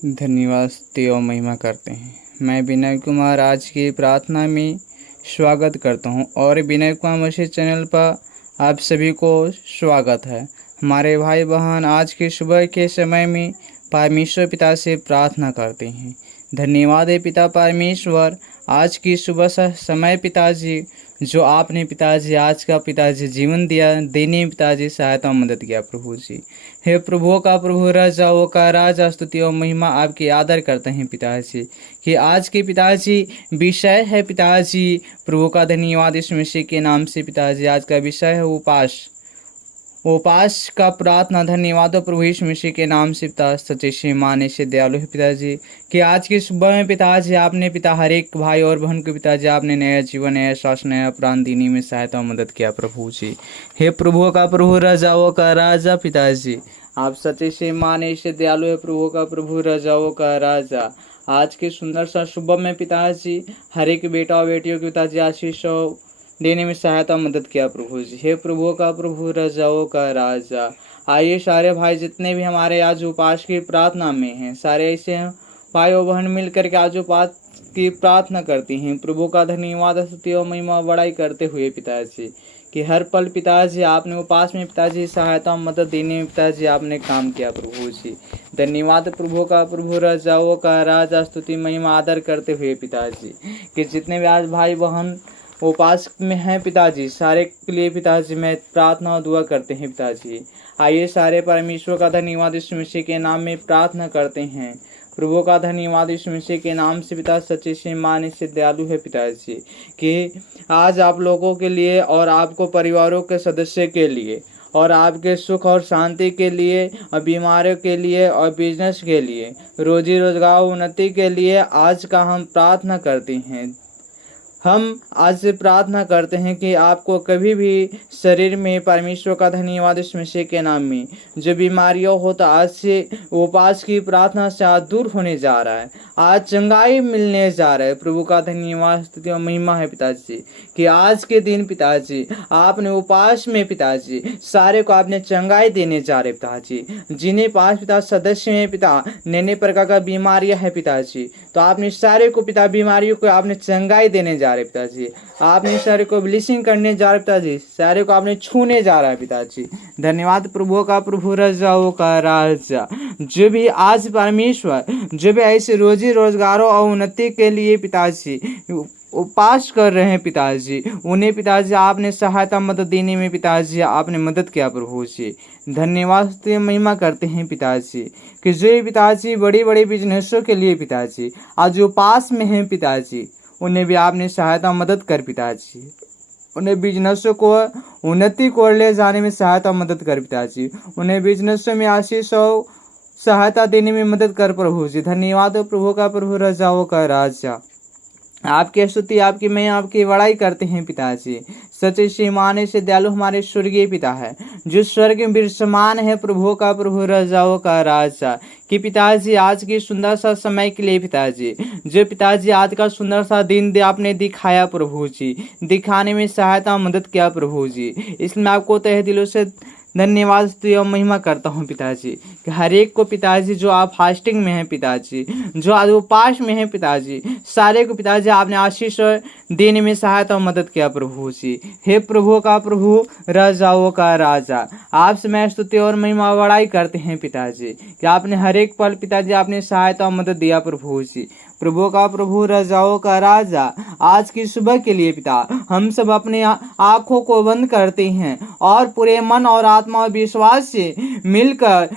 धन्यवाद स्तुति और महिमा करते हैं। मैं विनय कुमार आज की प्रार्थना में स्वागत करता हूं और विनय कुमार मसीह चैनल पर आप सभी को स्वागत है। हमारे भाई बहन आज की सुबह के समय में परमेश्वर पिता से प्रार्थना करते हैं। धन्यवाद है पिता परमेश्वर, आज की सुबह समय पिताजी जो आपने पिताजी आज का पिताजी जीवन दिया देने पिताजी सहायता मदद किया प्रभु जी। हे प्रभुओं का प्रभु राजाओं का राजा स्तुति और महिमा आपकी आदर करते हैं पिताजी कि आज के पिताजी विषय है पिताजी प्रभु का धन्यवाद यीशु मसीह के नाम से पिताजी। आज का विषय है उपास का प्रार्थना। धन्यवाद प्रभु यीशु मसीह के नाम से पिता सच्चे से माने से दयालु है पिताजी कि आज की सुबह में पिताजी आपने पिता हर एक भाई और बहन को पिताजी आपने नया जीवन नया श्वास नया प्राण देने में सहायता मदद किया प्रभु जी। हे प्रभु का प्रभु राजाओं का राजा पिताजी आप सच्चे से माने से दयालु है प्रभु का प्रभु राजाओं का राजा। आज के सुंदर सा सुबह में पिताजी हर एक बेटा और बेटियों के पिताजी आशीष देने में सहायता मदद किया प्रभु जी। हे प्रभु का प्रभु राजाओं का राजा। आइए सारे भाई जितने भी हमारे आज उपास की प्रार्थना में हैं सारे ऐसे भाई और बहन मिल करके आज उपास की प्रार्थना करती हैं। प्रभु का धन्यवाद स्तुति और महिमा बड़ाई करते हुए पिताजी कि हर पल पिताजी आपने उपास में पिताजी सहायता मदद देने में पिताजी आपने काम किया प्रभु जी। धन्यवाद प्रभु का प्रभु राजाओं का राजा स्तुति महिमा आदर करते हुए पिताजी कि जितने भी आज भाई बहन उपास में हैं पिताजी सारे के लिए पिताजी मैं प्रार्थना और दुआ करते हैं पिताजी। आइए सारे परमेश्वर का धन्यवाद यीशु मसीह के नाम में प्रार्थना करते हैं। प्रभु का धन्यवाद यीशु मसीह के नाम से पिता सच्चे से माने से दयालु है पिताजी कि आज आप लोगों के लिए और आपको परिवारों के सदस्य के लिए और आपके सुख और शांति के लिए और बीमारियों के लिए और बिजनेस के लिए रोजी रोजगार उन्नति के लिए आज का हम प्रार्थना करते हैं। हम आज से प्रार्थना करते हैं कि आपको कभी भी शरीर में परमेश्वर का धन्यवाद यीशु मसीह के नाम में जो बीमारियां हो तो आज से उपास की प्रार्थना से आज दूर होने जा रहा है, आज चंगाई मिलने जा रहा है। प्रभु का धन्यवाद स्तुति और महिमा है पिताजी कि आज के दिन पिताजी आपने उपास में पिताजी सारे को आपने चंगाई देने जा रहे पिताजी। जिन्हें पास पिता सदस्य हैं पिता नैने प्रकार का बीमारियां है पिताजी तो आपने सारे को पिता बीमारियों को आपने चंगाई देने जा रहे पिताजी। आपने सारे को ब्लेसिंग करने जा रहे पिताजी, सारे को आपने छूने जा रहा है पिताजी। धन्यवाद प्रभु का प्रभु राजाओं का राजा। जो भी आज परमेश्वर जो भी ऐसे रोजी रोजगारों और उन्नति के लिए पिताजी उपास कर रहे हैं पिताजी उन्हें पिताजी आपने सहायता मदद देने में पिताजी आपने मदद किया प्रभु जी। धन्यवाद महिमा करते हैं पिताजी कि जो पिताजी बड़ी बड़ी बिजनेसों के लिए पिताजी आज उपास में हैं पिताजी उन्हें भी आपने सहायता मदद कर पिताजी। उन्हें बिजनेसों को उन्नति को ले जाने में सहायता मदद कर पिताजी। उन्हें बिजनेसों में आशीष और सहायता देने में मदद कर प्रभु जी। धन्यवाद प्रभु का प्रभु राजाओं का राजा। आपकी स्तुति आपकी मैं आपकी बड़ाई करते हैं पिताजी। सच्चे से माने से दयालु हमारे स्वर्गीय पिता है जो स्वर्ग में विराजमान है। प्रभु का प्रभु राजाओं का राजा कि पिताजी आज की सुंदर सा समय के लिए पिताजी जो पिताजी आज का सुंदर सा दिन आपने दिखाया प्रभु जी, दिखाने में सहायता मदद किया प्रभु जी। इसलिए मैं आपको तहे दिलों से धन्यवाद स्तुति और महिमा करता हूँ पिताजी कि हर एक को पिताजी जो आप फास्टिंग में हैं पिताजी जो आज उपास में हैं पिताजी सारे को पिताजी आपने आशीष देने में सहायता और मदद किया प्रभु जी। हे प्रभु का प्रभु राजाओं का राजा आपसे मैं स्तुति और महिमा बड़ाई करते हैं पिताजी कि आपने हर एक पल पिताजी आपने सहायता और मदद दिया प्रभु जी। प्रभु का प्रभु राजाओं का राजा आज की सुबह के लिए पिता हम सब अपने आंखों को बंद करते हैं और पूरे मन और आत्मा और विश्वास से मिलकर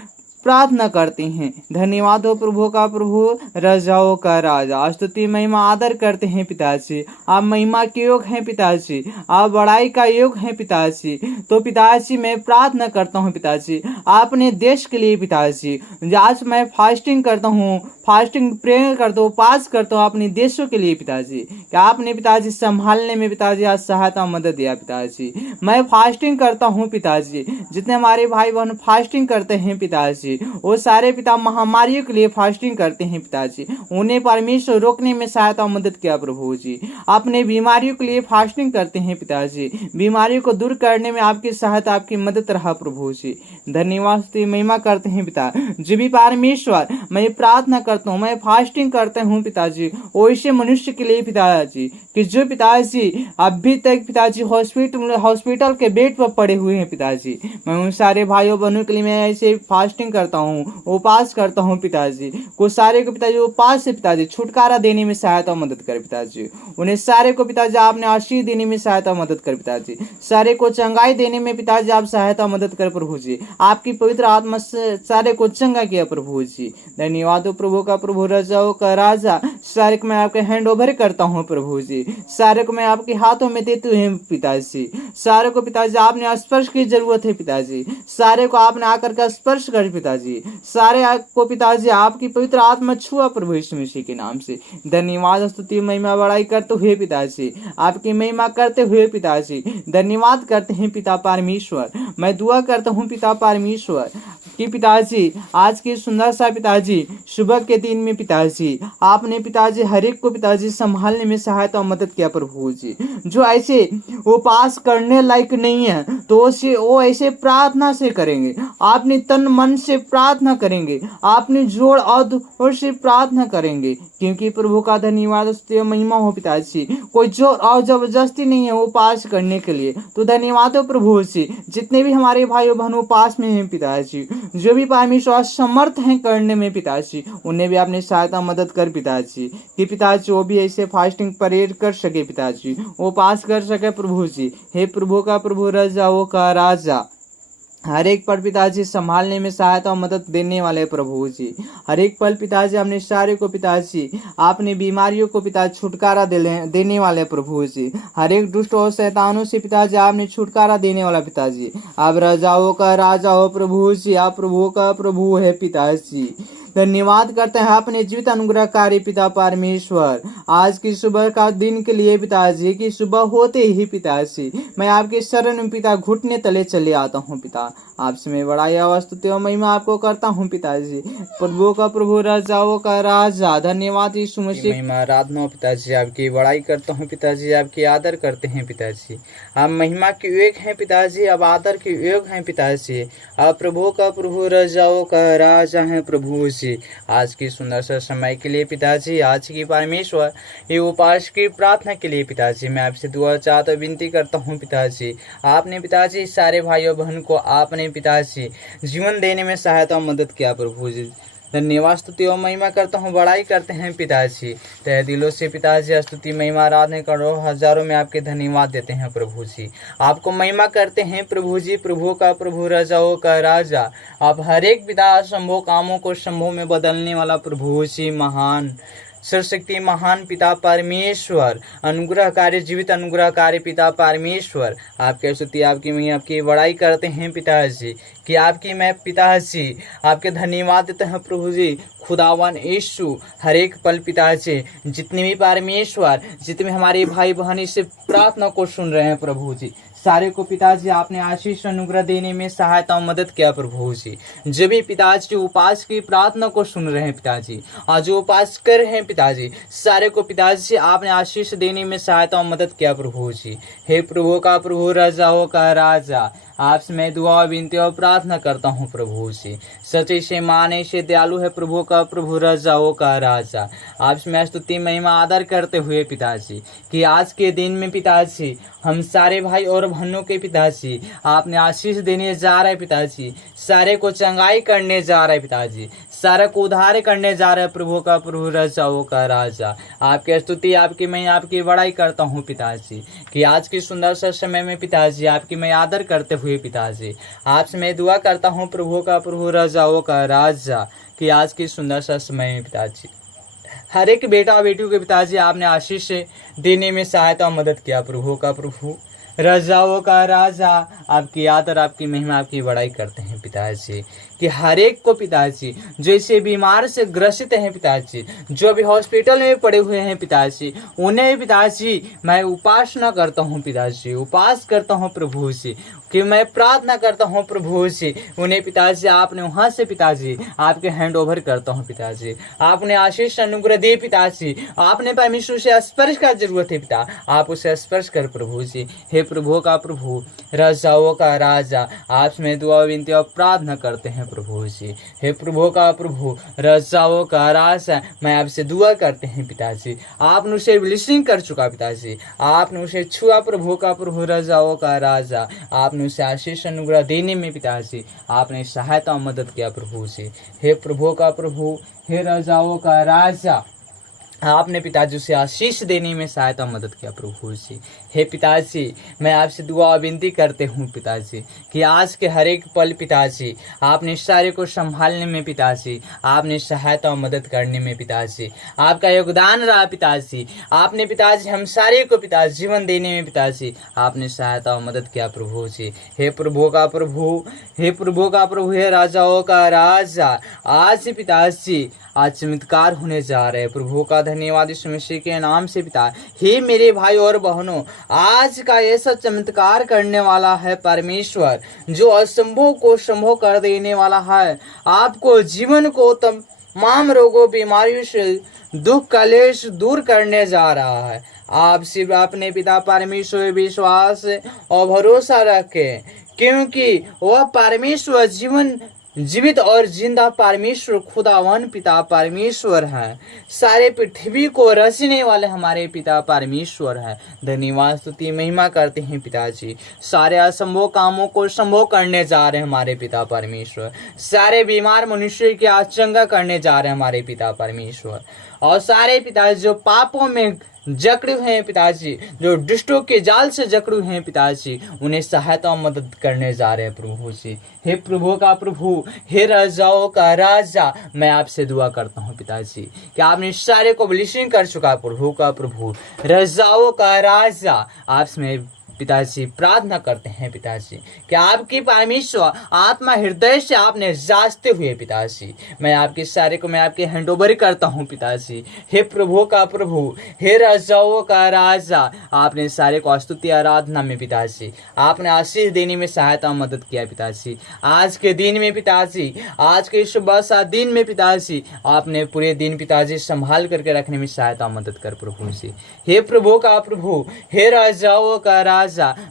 प्रार्थना करते हैं। धन्यवाद हो प्रभु का प्रभु राजाओं का राजा। स्तुति महिमा आदर करते हैं पिताजी। आप महिमा के योग हैं पिताजी, आप बड़ाई का योग हैं पिताजी। तो पिताजी मैं प्रार्थना करता हूँ पिताजी आपने देश के लिए पिताजी आज मैं फास्टिंग करता हूँ, फास्टिंग प्रेयर करता हूँ, उपास करता हूँ अपने देशों के लिए पिताजी कि आपने पिताजी संभालने में पिताजी आज सहायता मदद दिया पिताजी। मैं फास्टिंग करता हूँ पिताजी जितने हमारे भाई बहन फास्टिंग करते हैं पिताजी वो सारे पिता महामारियों के लिए फास्टिंग करते हैं पिताजी उन्हें परमेश्वर रोकने में सहायता मदद किया प्रभु जी। अपने बीमारियों के लिए फास्टिंग करते हैं पिताजी बीमारियों को दूर करने में आपकी सहायता आपकी मदद रहा प्रभु जी। धन्यवाद महिमा करते हैं पिता। जो भी परमेश्वर मैं प्रार्थना करता हूँ, मैं फास्टिंग करता हूँ पिताजी, वैसे मनुष्य के लिए पिताजी कि जो पिताजी अभी तक पिताजी हॉस्पिटल के बेड पर पड़े हुए हैं पिताजी। मैं उन सारे भाइयों बहनों के लिए मैं ऐसे फास्टिंग करता हूँ, उपवास करता हूँ पिताजी। को सारे को पिताजी उपवास से पिताजी छुटकारा देने में सहायता और मदद कर पिताजी। उन्हें सारे को पिताजी आपने आशीष देने में सहायता और मदद कर पिताजी। सारे को चंगाई देने में पिताजी आप सहायता और मदद कर प्रभु जी। आपकी पवित्र आत्मा से सारे को चंगा किया प्रभु जी। धन्यवाद हो प्रभु का, प्रभु राजाओं का राजा। सारे को मैं आपके हैंड ओवर करता हूँ प्रभु जी। सारे को मैं आपके हाथों में देते हुए पिताजी। सारे को पिताजी आपने स्पर्श की जरूरत है पिताजी। सारे को आपने आकर का स्पर्श कर पिताजी। सारे को पिताजी आपकी पवित्र आत्मा छुआ प्रभु यीशु मसीह के नाम से। धन्यवाद स्तुति महिमा बड़ाई करते हुए पिताजी, आपकी महिमा करते हुए पिताजी धन्यवाद करते हैं पिता परमेश्वर। मैं दुआ करता हूँ पिता परमेश्वर कि पिताजी आज की सुंदर सा पिताजी सुबह के दिन में पिताजी आपने पिताजी हर एक को पिताजी संभालने में सहायता और मदद किया प्रभु जी। जो ऐसे उपवास करने लायक नहीं है तो वो ऐसे प्रार्थना से करेंगे, आपने तन मन से प्रार्थना करेंगे, आपने जोड़ और से प्रार्थना करेंगे, क्योंकि प्रभु का धन्यवाद महिमा हो पिताजी। कोई जोर और जबरदस्ती नहीं है उपवास करने के लिए। तो धन्यवाद हो प्रभु जी। जितने भी हमारे भाइयों बहनों उपवास में हैं पिताजी, जो भी परमेश्वर समर्थ हैं करने में पिताजी, उन्हें भी आपने सहायता मदद कर पिताजी कि पिताजी वो भी ऐसे फास्टिंग परेड कर सके पिताजी, वो पास कर सके प्रभु जी। हे प्रभु का प्रभु राजाओं का राजा, हर एक पल पिताजी संभालने में सहायता और मदद देने वाले प्रभु जी। हर एक पल पिताजी हमने सारे को पिताजी आपने बीमारियों को पिता छुटकारा देने वाले प्रभु जी। हर एक दुष्ट और शैतानों से पिताजी आपने छुटकारा देने वाला पिताजी। आप राजाओं का राजा हो प्रभु जी, आप प्रभु का प्रभु है पिताजी। धन्यवाद करते हैं अपने जीवित अनुग्रहकारी पिता परमेश्वर आज की सुबह का दिन के लिए पिताजी की सुबह होते ही पिताजी मैं आपके शरण में पिता घुटने तले चले आता हूँ पिता। आपसे मैं बड़ाई स्तुति और महिमा आपको करता हूँ पिताजी। प्रभु का प्रभु राजाओं का राजा, धन्यवाद यीशु मसीह महिमा आराधना हो पिताजी। आपकी बड़ाई करता हूँ पिताजी, आपकी आदर करते हैं पिताजी। आप महिमा के योग हैं पिताजी, आप आदर के योग हैं पिताजी। आप प्रभु का प्रभु राजाओं का राजा हैं प्रभु जी। आज की सुंदर सा समय के लिए पिताजी, आज की परमेश्वर ये उपवास की प्रार्थना के लिए पिताजी मैं आपसे दुआ चाहता विनती करता हूँ पिताजी। आपने पिताजी सारे भाइयों बहन को आपने पिताजी जीवन देने में सहायता और मदद किया प्रभु जी। धन्यवाद स्तुति और महिमा करता हूँ, बड़ाई करते हैं पिताजी। तहे दिलों से पिताजी स्तुति महिमा आराधना करो, हजारों में आपके धन्यवाद देते हैं प्रभु जी। आपको महिमा करते हैं प्रभु जी। प्रभु का प्रभु राजाओं का राजा, आप हर एक पिता संभव कामों को संभव में बदलने वाला प्रभु जी, महान सर्वशक्ति महान पिता परमेश्वर, अनुग्रहकारी जीवित अनुग्रहकारी पिता परमेश्वर, आपके स्तुति आपकी मैं आपकी बड़ाई करते हैं पिताजी कि आपकी मैं पिताजी आपके धन्यवाद देते हैं प्रभु जी। खुदावन यीशु हर एक पल पिताजी जितने भी परमेश्वर जितने हमारे भाई बहन इस प्रार्थना को सुन रहे हैं प्रभु जी, सारे को पिताजी आपने आशीष अनुग्रह देने में सहायता और मदद किया प्रभु जी। जो भी पिताजी उपवास की प्रार्थना को सुन रहे हैं पिताजी और जो उपवास कर रहे हैं पिताजी, सारे को पिताजी आपने आशीष देने में सहायता और मदद किया प्रभु जी। हे प्रभु का प्रभु राजाओं का राजा, आपसे मैं दुआ विनती और प्रार्थना करता हूँ प्रभु जी। सच्चे से माने से दयालु है प्रभु का प्रभु राजाओं का राजा। आपसे मैं स्तुति महिमा आदर करते हुए पिताजी कि आज के दिन में पिताजी हम सारे भाई और बहनों के पिताजी आपने आशीष देने जा रहे पिताजी, सारे को चंगाई करने जा रहे पिताजी, सारे को उद्धार करने जा रहे प्रभु का प्रभु राजाओं का राजा। आपकी स्तुति आपकी मैं आपकी बड़ाई करता हूँ पिताजी कि आज की सुंदर सा समय में पिताजी आपकी मैं आदर करते हुए पिताजी आपसे मैं दुआ करता हूँ प्रभु का प्रभु राजाओं का राजा कि आज की सुंदर सा समय में पिताजी हर एक बेटा बेटियों के पिताजी आपने आशीष देने में सहायता और मदद किया प्रभु का प्रभु राजाओं का राजा। आपकी आदर आपकी महिमा आपकी बड़ाई करते हैं पिताजी कि हर एक को पिताजी जो इसे बीमार से ग्रसित हैं पिताजी, जो अभी हॉस्पिटल में पड़े हुए हैं पिताजी, उन्हें पिताजी मैं उपासना करता हूँ पिताजी, उपास करता हूँ प्रभु जी कि मैं प्रार्थना करता हूँ प्रभु जी। उन्हें पिताजी आपने वहाँ से पिताजी आपके हैंड ओवर करता हूँ पिताजी। आपने आशीष अनुग्रह दिए पिताजी, आपने परमेश्वर से स्पर्श का जरूरत है पिता, आप उसे स्पर्श कर प्रभु जी। हे प्रभु का प्रभु राजाओं का राजा, आपसे मैं दुआ विनती और प्रार्थना करते हैं प्रभु जी। हे प्रभु का प्रभु, राजाओं का राजा, मैं आपसे दुआ करते हैं पिताजी। आपने उसे ब्लेसिंग कर चुका पिताजी, आपने उसे छुआ प्रभु का प्रभु, राजाओं का राजा, आपने उसे आशीष अनुग्रह देने में पिताजी आपने सहायता और मदद किया प्रभु जी। हे प्रभु का प्रभु, हे राजाओं का राजा, आपने पिताजी उसे आशीष देने में सहायता मदद किया प्रभु जी। हे पिताजी, मैं आपसे दुआ और विनती करते हूँ पिताजी कि आज के हर एक पल पिताजी आपने सारे को संभालने में पिताजी आपने सहायता और मदद करने में पिताजी आपका योगदान रहा पिताजी। आपने पिताजी हम सारे को पिताजी जीवन देने में पिताजी आपने सहायता और मदद किया प्रभु जी। हे प्रभु का प्रभु, हे प्रभु का प्रभु, हे राजाओं का राजा, आज पिताजी आज चमत्कार होने जा रहे हैं प्रभु का धन्यवाद यीशु मसीह के नाम से पिता। हे मेरे भाई और बहनों, आज का ऐसा चमत्कार करने वाला है परमेश्वर जो असंभव को संभव कर देने वाला है। आपको जीवन को तमाम रोगों बीमारियों से दुख कलेश दूर करने जा रहा है। आप सिर्फ अपने पिता परमेश्वर विश्वास और भरोसा रखें, क्योंकि वह परमेश्वर जीवित और जिंदा परमेश्वर खुदावन पिता परमेश्वर है। सारे पृथ्वी को रचने वाले हमारे पिता परमेश्वर है। धन्यवाद स्तुति महिमा करते हैं पिताजी। सारे असंभव कामों को संभव करने जा रहे हैं हमारे पिता परमेश्वर। सारे बीमार मनुष्य की आज चंगा करने जा रहे हैं हमारे पिता परमेश्वर। और सारे पिताजी जो पापों में जकड़े हुए हैं पिताजी, जो दुष्टों के जाल से जकड़े हुए हैं पिताजी, उन्हें सहायता और मदद करने जा रहे हैं प्रभु जी। हे प्रभु का प्रभु, हे राजाओं का राजा, मैं आपसे दुआ करता हूँ पिताजी कि आपने सारे को ब्लेसिंग कर चुका प्रभु का प्रभु, राजाओं का राजा। आपसे पिताजी प्रार्थना करते हैं पिताजी कि आपकी परमेश्वर आत्मा हृदय से आपने जांचते हुए पिताजी मैं आपके सारे को मैं आपके हैंड ओवर करता हूँ पिताजी। हे प्रभु का प्रभु, हे राजाओं का राजा, आपने सारे को स्तुति आराधना में पिताजी आपने आशीष देने में सहायता मदद किया पिताजी। आज के दिन में पिताजी, आज के सुबह सा दिन में पिताजी आपने पूरे दिन पिताजी संभाल करके रखने में सहायता मदद कर प्रभु जी। हे प्रभु का प्रभु, हे राजाओं का राजा,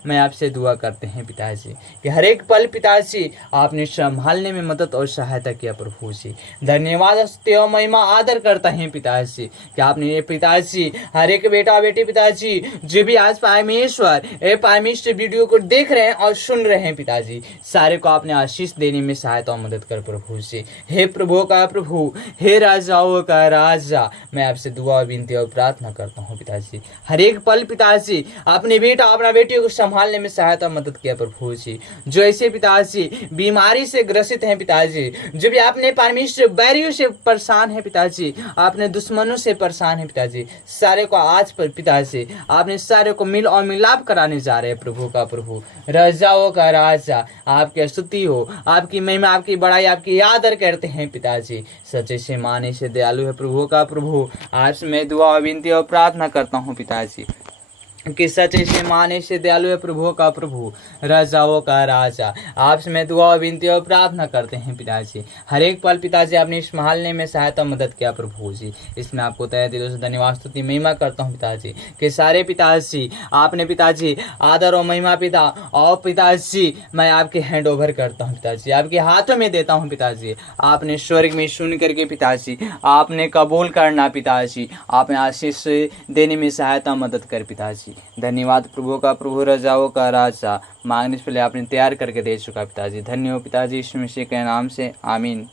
मैं आपसे दुआ करते हैं पिताजी कि हर एक पल पिताजी आपने संभालने में मदद और सहायता किया प्रभु जी। धन्यवाद स्तुति और महिमा आदर करता है पिताजी कि आपने ये पिताजी हर एक बेटा बेटी पिताजी जो भी आज परमेश्वर वीडियो को देख रहे हैं और सुन रहे हैं पिताजी, सारे को आपने आशीष देने में सहायता और मदद कर प्रभु जी। हे प्रभु का प्रभु, हे राजाओं का राजा, मैं आपसे दुआ विनती और प्रार्थना करता हूँ पिताजी। हर एक पल पिताजी अपने बेटा अपना बेटियों को संभालने में सहायता मदद किया प्रभु जी। जो ऐसे पिताजी बीमारी से ग्रसित हैं पिताजी, जो भी आपने परमेश्वर बैरियों से परेशान है पिताजी, आपने दुश्मनों से परेशान है पिताजी, सारे को आज पर पिताजी आपने सारे को मिल और मिलाप कराने जा रहे हैं प्रभु का प्रभु, राजाओं का राजा। आपकी स्तुति हो, आपकी महिमा, आपकी बड़ाई, आपकी आदर करते हैं पिताजी। सच्चे से माने से दयालु है प्रभु का प्रभु। आज मैं दुआ विनती और प्रार्थना करता हूँ पिताजी कि सच्चे से माने से दयालु है प्रभु का प्रभु, राजाओं का राजा। आपसे मैं दुआ विनती और प्रार्थना करते हैं पिताजी। हर एक पल पिताजी आपने संभालने में सहायता मदद किया प्रभु जी। इसमें आपको तहे दिलों से धन्यवाद स्तुति महिमा करता हूँ पिताजी कि सारे पिताजी आपने पिताजी आदर और महिमा पिता और पिताजी मैं आपके हैंड ओवर करता हूँ पिताजी, आपके हाथों में देता हूँ पिताजी। आपने स्वर्ग में सुन करके पिताजी आपने कबूल करना पिताजी, आपने आशीष देने में सहायता मदद कर पिताजी। धन्यवाद प्रभु का प्रभु, राजाओं का राजा, मांगने से पहले आपने तैयार करके दे चुका पिताजी। धन्य हो पिताजी, यीशु मसीह के नाम से, आमीन।